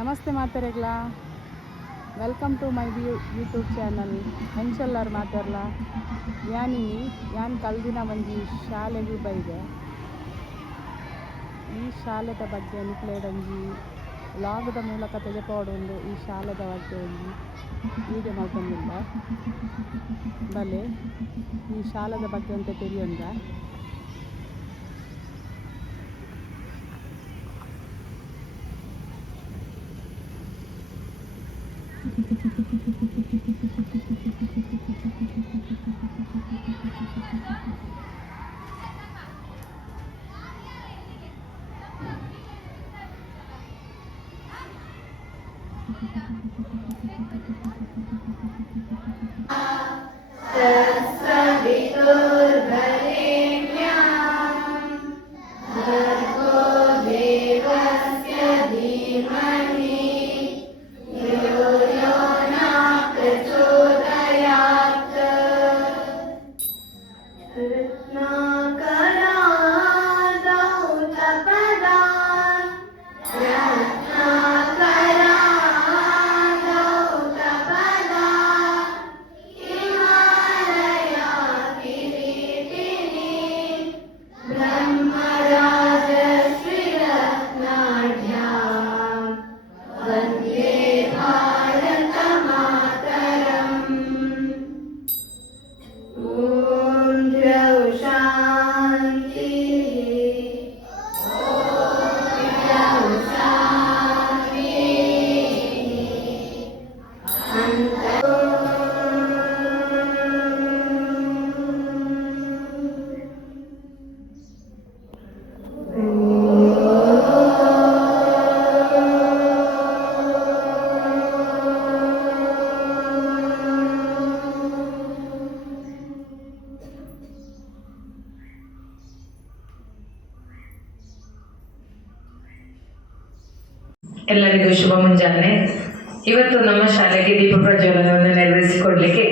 ನಮಸ್ತೆ ಮಾತಾರೆಗ್ಲ, welcome to my YouTube channel ಹೆಂಚಲ್ಲಾರು ಮಾತಾರ್ಲ. ಯಾನ್ ಕಲ್ದಿನ ಒಂಜಿ ಶಾಲೆಗೂ ಬೈದೆ. ಈ ಶಾಲೆದ ಬಗ್ಗೆ ನಿಕ್ಲೇಡೊಂಜಿ ಲಾಗದ ಮೂಲಕ ತೆಗೆಪೋಡುಂಡು ಈ ಶಾಲೆದ ಬಗ್ಗೆ ಒಂಜಿ ವೀಡಿಯೋ ಮಾಡ್ಕೊಂಡಿಲ್ಲ. ಬಲೆ ಈ ಶಾಲೆದ ಬಗ್ಗೆ ಅಂತ ತಿಳಿಯೊಂದ. ಎಲ್ಲರಿಗೂ ಶುಭ ಮುಂಜಾನೆ. ಇವತ್ತು ನಮ್ಮ ಶಾಲೆಗೆ ದೀಪ ಪ್ರಜ್ವಲನವನ್ನು ನೆರವೇರಿಸಿಕೊಡ್ಲಿಕ್ಕೆ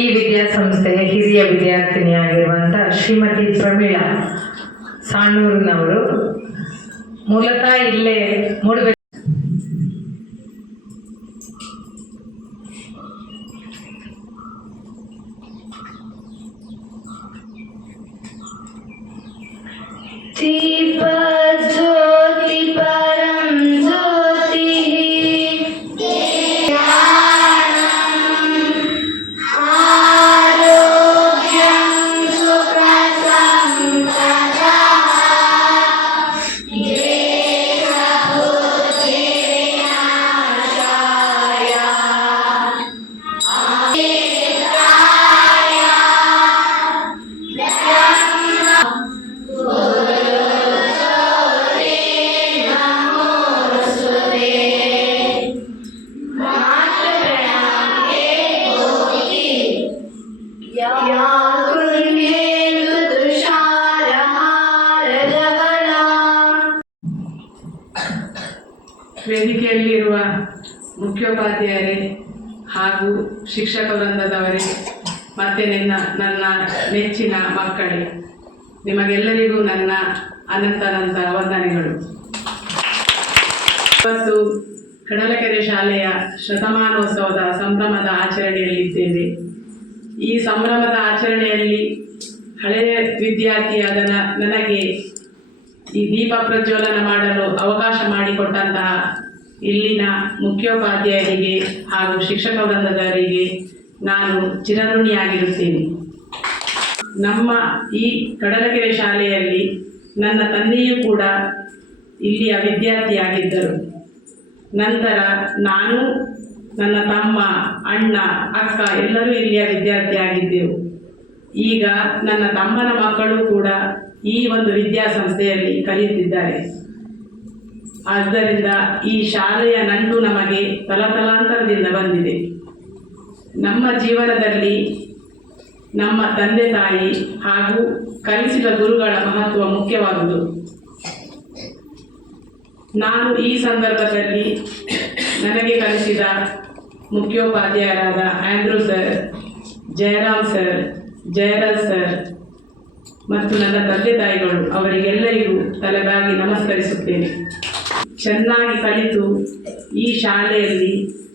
ಈ ವಿದ್ಯಾಸಂಸ್ಥೆಯ ಹಿರಿಯ ವಿದ್ಯಾರ್ಥಿನಿಯಾಗಿರುವಂತಹ ಶ್ರೀಮತಿ ಪ್ರಮೀಳಾ ಸಾಣೂರಿನವರು, ಮೂಲತಃ ಇಲ್ಲೇ ಮೂಡಬೇಕು ದೀಪ ಜ್ಯೋತಿ ಪರಂ ಜ್ಯೋತಿ ಆರೋಗ್ಯಂ ಸುಖ ಸಂಪದಃ ವೇದಿಕೆಯಲ್ಲಿರುವ ಮುಖ್ಯೋಪಾಧ್ಯಾಯರೇ ಹಾಗೂ ಶಿಕ್ಷಕ ವೃಂದದವರೇ ಮತ್ತು ನನ್ನ ನೆಚ್ಚಿನ ಮಕ್ಕಳೇ, ನಿಮಗೆಲ್ಲರಿಗೂ ನನ್ನ ಅನಂತ ವಂದನೆಗಳು. ಇವತ್ತು ಕಡಲಕೆರೆ ಶಾಲೆಯ ಶತಮಾನೋತ್ಸವದ ಸಂಭ್ರಮದ ಆಚರಣೆಯಲ್ಲಿದ್ದೇವೆ. ಈ ಸಂಭ್ರಮದ ಆಚರಣೆಯಲ್ಲಿ ಹಳೆಯ ವಿದ್ಯಾರ್ಥಿಯಾದ ನನಗೆ ಈ ದೀಪ ಪ್ರಜ್ವಲನ ಮಾಡಲು ಅವಕಾಶ ಮಾಡಿಕೊಟ್ಟಂತಹ ಇಲ್ಲಿನ ಮುಖ್ಯೋಪಾಧ್ಯಾಯರಿಗೆ ಹಾಗೂ ಶಿಕ್ಷಕ ವೃಂದದವರಿಗೆ ನಾನು ಚಿರಋಣಿಯಾಗಿರುತ್ತೇನೆ. ನಮ್ಮ ಈ ಕಡಲಕೆರೆ ಶಾಲೆಯಲ್ಲಿ ನನ್ನ ತಂದೆಯೂ ಕೂಡ ಇಲ್ಲಿಯ ವಿದ್ಯಾರ್ಥಿಯಾಗಿದ್ದರು. ನಂತರ ನಾನು, ನನ್ನ ತಮ್ಮ, ಅಣ್ಣ, ಅಕ್ಕ ಎಲ್ಲರೂ ಇಲ್ಲಿಯ ವಿದ್ಯಾರ್ಥಿಯಾಗಿದ್ದೆವು. ಈಗ ನನ್ನ ತಮ್ಮನ ಮಕ್ಕಳು ಕೂಡ ಈ ಒಂದು ವಿದ್ಯಾಸಂಸ್ಥೆಯಲ್ಲಿ ಕಲಿಯುತ್ತಿದ್ದಾರೆ. ಆದ್ದರಿಂದ ಈ ಶಾಲೆಯ ನಂಟು ನಮಗೆ ತಲತಲಾಂತರದಿಂದ ಬಂದಿದೆ. ನಮ್ಮ ಜೀವನದಲ್ಲಿ ನಮ್ಮ ತಂದೆ ತಾಯಿ ಹಾಗೂ ಕಲಿಸಿದ ಗುರುಗಳ ಮಹತ್ವ ಮುಖ್ಯವಾದುದು. ನಾನು ಈ ಸಂದರ್ಭದಲ್ಲಿ ನನಗೆ ಕಲಿಸಿದ ಮುಖ್ಯೋಪಾಧ್ಯಾಯರಾದ Andrew sir, Jayaram sir, Jayaraj sir ಮತ್ತು ನನ್ನ ತಂದೆ ತಾಯಿಗಳು ಅವರಿಗೆಲ್ಲರಿಗೂ ತಲೆಬಾಗಿ ನಮಸ್ಕರಿಸುತ್ತೇನೆ. ಚೆನ್ನಾಗಿ ಕಲಿತು ಈ ಶಾಲೆಯಲ್ಲಿ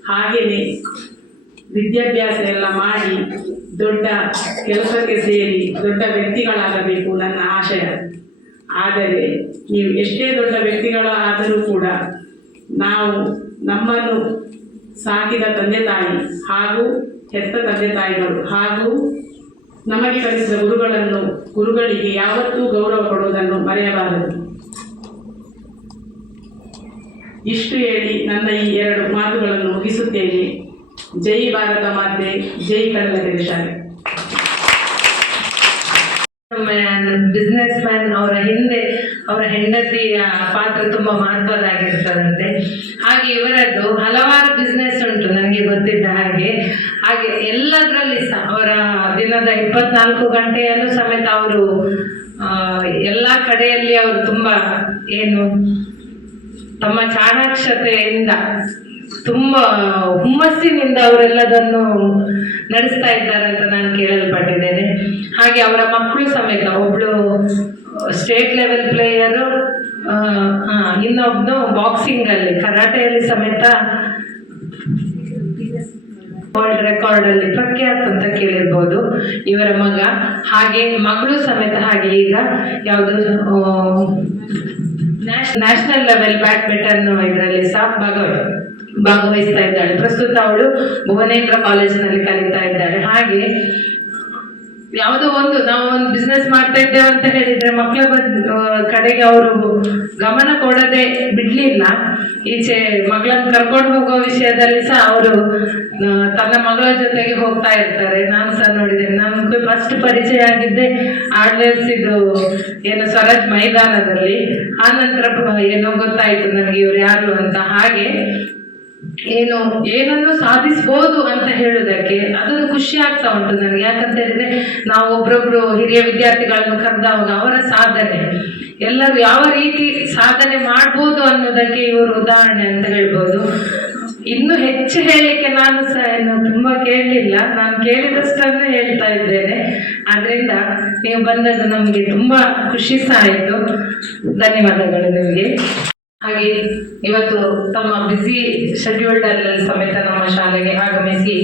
ಹಾಗೆಯೇ ವಿದ್ಯಾಭ್ಯಾಸ ಎಲ್ಲ ಮಾಡಿ ದೊಡ್ಡ ಕೆಲಸಕ್ಕೆ ಸೇರಿ ದೊಡ್ಡ ವ್ಯಕ್ತಿಗಳಾಗಬೇಕು ನನ್ನ ಆಶಯ. ಆದರೆ ನೀವು ಎಷ್ಟೇ ದೊಡ್ಡ ವ್ಯಕ್ತಿಗಳಾದರೂ ಕೂಡ ನಾವು ನಮ್ಮನ್ನು ಸಾಕಿದ ತಂದೆ ತಾಯಿ ಹಾಗೂ ಹೆತ್ತ ತಂದೆ ತಾಯಿಗಳು ಹಾಗೂ ನಮಗೆ ಕಲಿಸಿದ ಗುರುಗಳಿಗೆ ಯಾವತ್ತೂ ಗೌರವ ಕೊಡುವುದನ್ನು ಮರೆಯಬಾರದು. ಇಷ್ಟು ಹೇಳಿ ನನ್ನ ಈ 2 ಮಾತುಗಳನ್ನು ಮುಗಿಸುತ್ತೇನೆ. ಜೈ ಭಾರತ ಮಾತೆ, ಜೈ ಕಡಲಕೆರೆ ಶಾಲೆ. ಬಿಸ್ನೆಸ್ ಮ್ಯಾನ್ ಅವರ ಹಿಂದೆ ಅವರ ಹೆಂಡತಿಯ ಪಾತ್ರ ತುಂಬಾ ಮಹತ್ವದಾಗಿರ್ತದಂತೆ. ಹಾಗೆ ಇವರದ್ದು ಹಲವಾರು ಬಿಸ್ನೆಸ್ ಉಂಟು ನನಗೆ ಗೊತ್ತಿದ್ದ ಹಾಗೆ ಎಲ್ಲದರಲ್ಲಿ ಸಹ ಅವರ ದಿನದ 24 ಗಂಟೆಯಲ್ಲೂ ಸಮೇತ ಅವರು ಎಲ್ಲ ಕಡೆಯಲ್ಲಿ ಅವರು ತುಂಬಾ ತಮ್ಮ ಚಾಣಾಕ್ಷತೆಯಿಂದ ತುಂಬಾ ಹುಮ್ಮಸ್ಸಿನಿಂದ ಅವರೆಲ್ಲದನ್ನು ನಡೆಸ್ತಾ ಇದ್ದಾರೆ ಅಂತ ನಾನು ಕೇಳಲ್ಪಟ್ಟಿದ್ದೇನೆ. ಹಾಗೆ ಅವರ ಮಕ್ಕಳು ಸಮೇತ ಒಬ್ಳು ಸ್ಟೇಟ್ ಲೆವೆಲ್ ಪ್ಲೇಯರು, ಇನ್ನೊಬ್ನು ಬಾಕ್ಸಿಂಗ್ ಅಲ್ಲಿ ಕರಾಟೆಯಲ್ಲಿ ಸಮೇತ ವರ್ಲ್ಡ್ ರೆಕಾರ್ಡ್ ಅಲ್ಲಿ ಪ್ರಖ್ಯಾತ್ ಅಂತ ಕೇಳಿರ್ಬೋದು ಇವರ ಮಗ. ಹಾಗೆ ಮಗಳು ಸಮೇತ ಹಾಗೆ ಈಗ ಯಾವುದು ನ್ಯಾಷನಲ್ ಲೆವೆಲ್ ಬ್ಯಾಡ್ಮಿಂಟನ್ ಇದರಲ್ಲಿ ಸಹ ಭಾಗವಹಿಸ್ತಾ ಇದ್ದಾಳೆ. ಪ್ರಸ್ತುತ ಅವಳು ಭುವನೇಂದ್ರ ಕಾಲೇಜಿನಲ್ಲಿ ಕಲಿತಾ ಇದ್ದಾಳೆ. ಹಾಗೆ ಯಾವುದೋ ನಾವು ಒಂದು ಬಿಸ್ನೆಸ್ ಮಾಡ್ತಾ ಇದ್ದೇವೆ ಅಂತ ಹೇಳಿದ್ರೆ ಮಕ್ಕಳ ಕಡೆಗೆ ಅವರು ಗಮನ ಕೊಡದೆ ಬಿಡ್ಲಿಲ್ಲ. ಈಚೆ ಮಗಳನ್ನ ಕರ್ಕೊಂಡು ಹೋಗೋ ವಿಷಯದಲ್ಲಿ ಸಹ ಅವರು ತನ್ನ ಮಗಳ ಜೊತೆಗೆ ಹೋಗ್ತಾ ಇರ್ತಾರೆ. ನಾನು ಸಹ ನೋಡಿದ್ದೇನೆ. ನಮ್ಗೆ ಫಸ್ಟ್ ಪರಿಚಯ ಆಗಿದ್ದೆ ಆಡ್ವೇಲ್ಸ್ ಸ್ವರಾಜ್ ಮೈದಾನದಲ್ಲಿ. ಆ ನಂತರ ಏನೋ ಗೊತ್ತಾಯ್ತು ನನಗೆ ಇವ್ರು ಯಾರು ಅಂತ. ಹಾಗೆ ಏನನ್ನು ಸಾಧಿಸ್ಬೋದು ಅಂತ ಹೇಳುವುದಕ್ಕೆ ಅದೊಂದು ಖುಷಿ ಆಗ್ತಾ ಉಂಟು ನನಗೆ. ಯಾಕಂತ ಹೇಳಿದ್ರೆ ನಾವು ಒಬ್ರೊಬ್ರು ಹಿರಿಯ ವಿದ್ಯಾರ್ಥಿಗಳನ್ನು ಕರೆದಾಗ ಅವರ ಸಾಧನೆ ಎಲ್ಲರೂ ಯಾವ ರೀತಿ ಸಾಧನೆ ಮಾಡ್ಬೋದು ಅನ್ನೋದಕ್ಕೆ ಇವರು ಉದಾಹರಣೆ ಅಂತ ಹೇಳ್ಬೋದು. ಇನ್ನು ಹೆಚ್ಚು ಹೇಳಲಿಕ್ಕೆ ನಾನು ಸಹ ತುಂಬಾ ಕೇಳಲಿಲ್ಲ, ನಾನು ಕೇಳಿದಷ್ಟನ್ನು ಹೇಳ್ತಾ ಇದ್ದೇನೆ. ಆದ್ರಿಂದ ನೀವು ಬಂದದ್ದು ನಮಗೆ ತುಂಬಾ ಖುಷಿ ಸಹ ಆಯಿತು. ಧನ್ಯವಾದಗಳು ನಿಮಗೆ. ಹಾಗೆ ಇವತ್ತು ತಮ್ಮ ಬ್ಯುಸಿ ಶೆಡ್ಯೂಲ್ಡ್ ಅಲ್ಲಿ ಸಮೇತ ನಮ್ಮ ಶಾಲೆಗೆ ಆಗಮಿಸಿ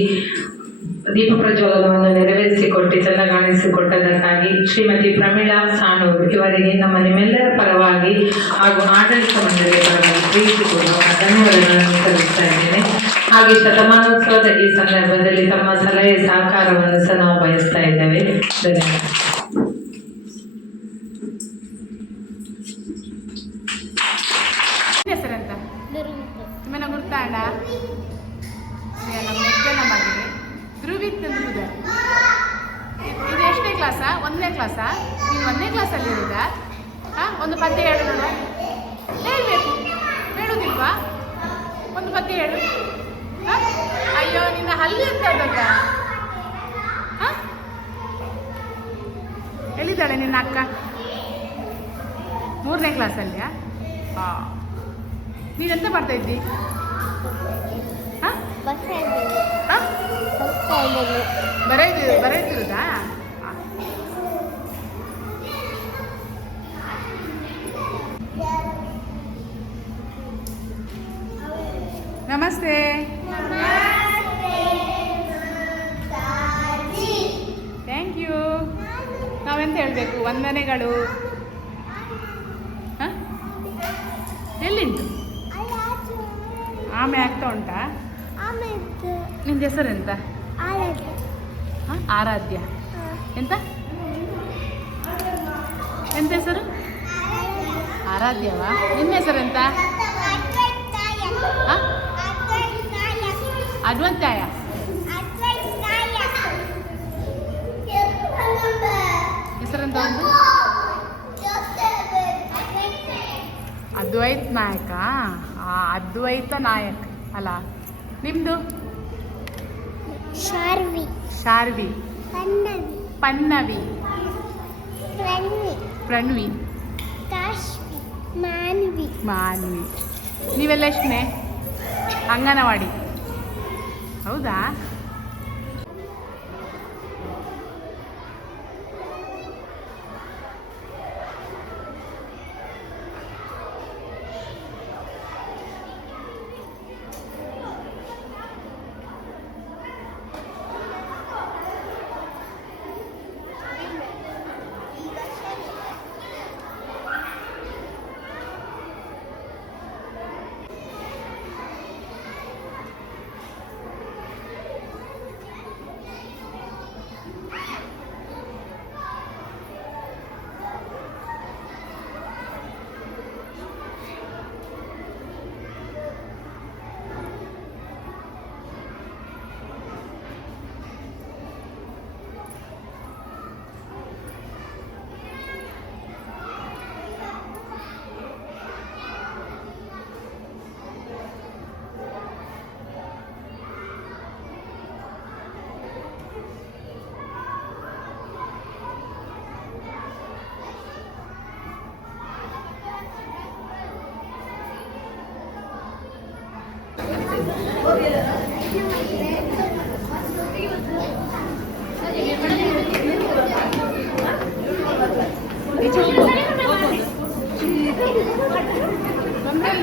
ದೀಪ ಪ್ರಜ್ವಲನವನ್ನು ನೆರವೇರಿಸಿಕೊಟ್ಟು ಚೆಂದ ಕಾಣಿಸಿಕೊಟ್ಟದಕ್ಕಾಗಿ ಶ್ರೀಮತಿ ಪ್ರಮೀಳಾ ಸಾಣೂರು ಇವರಿಗೆ ನಮ್ಮ ನಿಮ್ಮೆಲ್ಲರ ಪರವಾಗಿ ಹಾಗೂ ಆಡಳಿತ ಮಂಡಳಿಯ ಪರವಾಗಿ ಪ್ರೀತಿಪೂರ್ವಕ ಧನ್ಯವಾದಗಳನ್ನು ಸಲ್ಲಿಸ್ತಾ ಇದ್ದೇನೆ. ಹಾಗೆ ಶತಮಾನೋತ್ಸವದ ಈ ಸಂದರ್ಭದಲ್ಲಿ ತಮ್ಮ ಸಲಹೆ ಸಹಕಾರವನ್ನು ಸಹ ನಾವು ಬಯಸ್ತಾ ಇದ್ದೇವೆ. ಧನ್ಯವಾದ. ಹೆಸರಂತ ನಿಮ್ಮನ್ನ ಗುರ್ತಾಂಡ ನಮ್ಮ ಎಗ್ಗನ ಮಗಿದೆ ಧ್ರುವಿತ್ ಅಂತ ಪುದರ್. ಇದು ಎಷ್ಟನೇ ಕ್ಲಾಸಾ? 1ನೇ ಕ್ಲಾಸಾ? ನೀವು 1ನೇ ಕ್ಲಾಸಲ್ಲಿ ಇರೋದಾ? ಒಂದು ಪದ್ಯ ಹೇಳು ನೋಡುವ. ಹೇಳಬೇಕು, ಹೇಳುವುದಿಲ್ವಾ? ಒಂದು ಪದ್ಯ ಹೇಳು. ಅಯ್ಯೋ ನಿನ್ನ ಹಲ್ಲಿ ಅಂತ ಅದಕ್ಕ ಹೇಳಿದ್ದಾಳೆ ನಿನ್ನ ಅಕ್ಕ 3ನೇ ಕ್ಲಾಸಲ್ಲಿಯಾ? ನೀನೆಂತ ಮಾಡ್ತಾ ಇದ್ದಿ? ಬರೆಯುತ್ತಿರುದಾ? ನಮಸ್ತೆ. Thank you. ನಾವೆಂತ ಹೇಳಬೇಕು? ವಂದನೆಗಳು. ಎಲ್ಲಿಂಟು? ಆಮೆ ಆಗ್ತಾ ಉಂಟಾ? ನಿಂದ ಹೆಸರೆಂತ? ಆರಾಧ್ಯ. ಎಂತ ಎಂತ ಹೆಸರು? ಆರಾಧ್ಯವಾ? ನಿನ್ನ ಹೆಸರೆಂತ? ಅದ್ವಂತಾಯ. ಹೆಸರೆಂತ ಒಂದು? ಅದ್ವೈತ್ ನಾಯಕ. ಅದ್ವೈತ ನಾಯಕ್ ಅಲ್ಲ. ನಿಮ್ಮದು? ಶಾರ್ವಿ. ಪನ್ನವಿ. ಪ್ರಣವಿ. ಮಾನ್ವಿ. ನೀವೆಲ್ಲ ಎಷ್ಟನೇ? ಅಂಗನವಾಡಿ. ಹೌದಾ?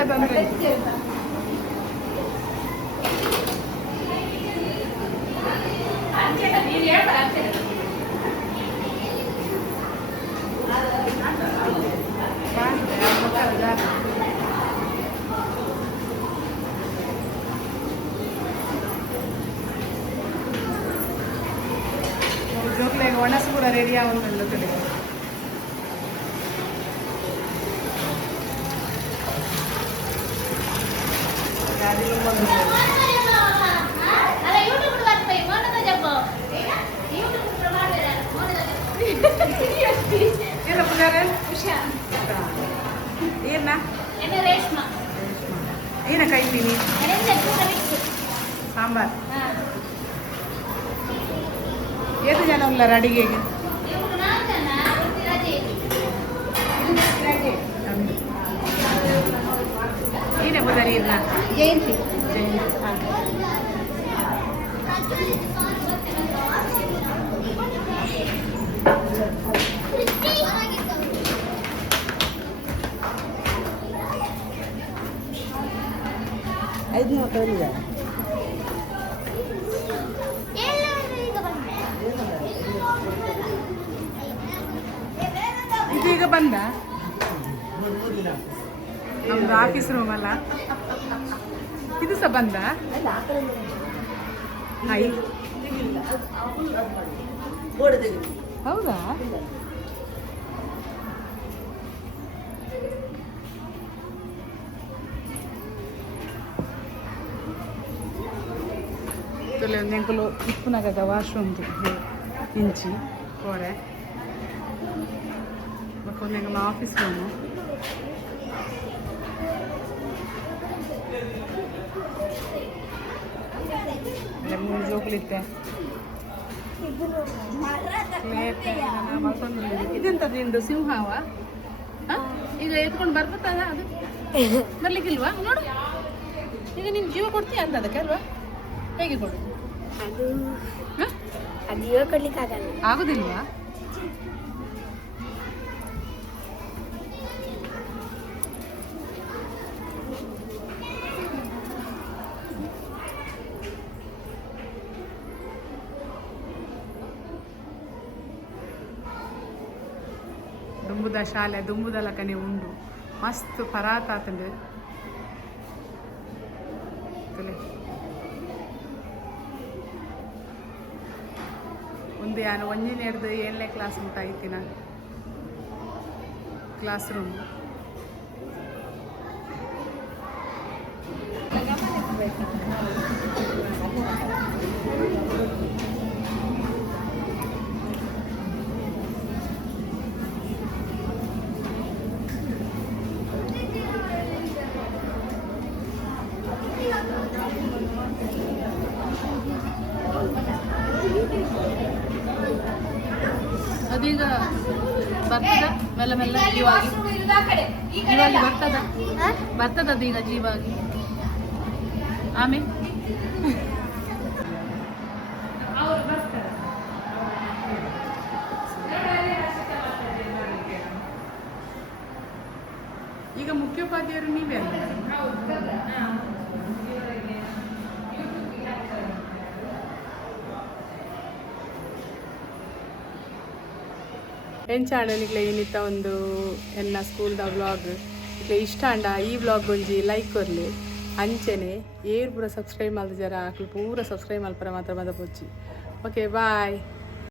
ತೊಂದರೆ ಜೋಕ್ಲೆಗೆ ಒಣಸು ಕೂಡ ರೆಡಿ ಆಗುತ್ತಲ್ಲ ಕಡೆ ಏನ ಪುಜಾರ ಏನ ಏನ ಕೈತೀನಿ ಸಾಂಬಾರ್ ಎಷ್ಟು ಜನ ಉಳ್ಳಾರ ಅಡಿಗೆಗೆ ಏನೇ ಪುಜಾರಿ ಇಲ್ಲ ಜಯಂತಿ ಹಾಂ ಐದು ಮಕ್ಕಳಿದೆ ಇದೀಗ ಬಂದ ನಮ್ದು ಆಫೀಸ್ ರೂಮ್ ಅಲ್ಲ ಇದು ಸಹ ಬಂದ ಹೌದಾ ಒಂದೆಂಕಲು ಇಪ್ಪುನಾಗದ ವಾಶ್ರೂಮ್ ಇಂಚಿ ಕೋರೆ ಒಂದೆಂಕಲು ಆಫೀಸ್ ರೂಮು ಮೂರು ಜೋಕುಲಿತ್ತೆ ಇದೆಂತದ್ದು ನಿಂದು ಸಿಂಹವ ಈಗ ಎತ್ಕೊಂಡು ಬರ್ಬತ್ತದ ಅದು ಬರ್ಲಿಕ್ಕಿಲ್ವಾ ನೋಡು ಈಗ ನೀನು ಜೀವ ಕೊಡ್ತೀಯ ಅಂತ ಅದಕ್ಕೆ ಅಲ್ವಾ ಹೇಗೆ ಕೊಡು ಅದು ಜೀವ ಕೊಡ್ಲಿಕ್ಕೆ ಆಗಲ್ಲ ಆಗುದಿಲ್ವಾ ದುಂಬುದ ಶಾಲೆ ದುಂಬುದಲ ಕನೆ ಉಂಡು ಮಸ್ತ್ ಪರಾತ್ ಆತಂಡು ಒಂದು ಯಾನು ಒಂಜಿನ ಹಿಡ್ದು 7ನೇ ಕ್ಲಾಸ್ ಊಟ ಐತಿನ ಕ್ಲಾಸ್ ರೂಮ್ ಅದೀಗ ಬರ್ತದ ಮೆಲ್ಲ ಮೆಲ್ಲ ಜೀವಾಗಿ ಬರ್ತದ ಅದು ಈಗ ಜೀವಾಗಿ ಆಮೇಲೆ ಈಗ ಮುಖ್ಯೋಪಾಧ್ಯಾಯರು ನೀವೇ ಅಲ್ಲ ಏನು ಚಾನಲ್ಗೆ ಏನಿತ್ತ ಒಂದು ಎನ್ನ ಸ್ಕೂಲ್ದ ವ್ಲಾಗ್ ಇಟ್ಲೆ ಇಷ್ಟ ಅಂಡ ಈ ವ್ಲಾಗ್ ಒಂಜಿ ಲೈಕ್ ಕೊರ್ಲಿ ಅಂಚನೆ ಏರು ಪೂರ ಸಬ್ಸ್ಕ್ರೈಬ್ ಮಾಡಿದ ಜರ ಆಕಳು ಪೂರ ಸಬ್ಸ್ಕ್ರೈಬ್ ಮಲ್ಪರ ಮಾತ್ರ ಬಂದ ಪೋಚಿ ಓಕೆ ಬಾಯ್.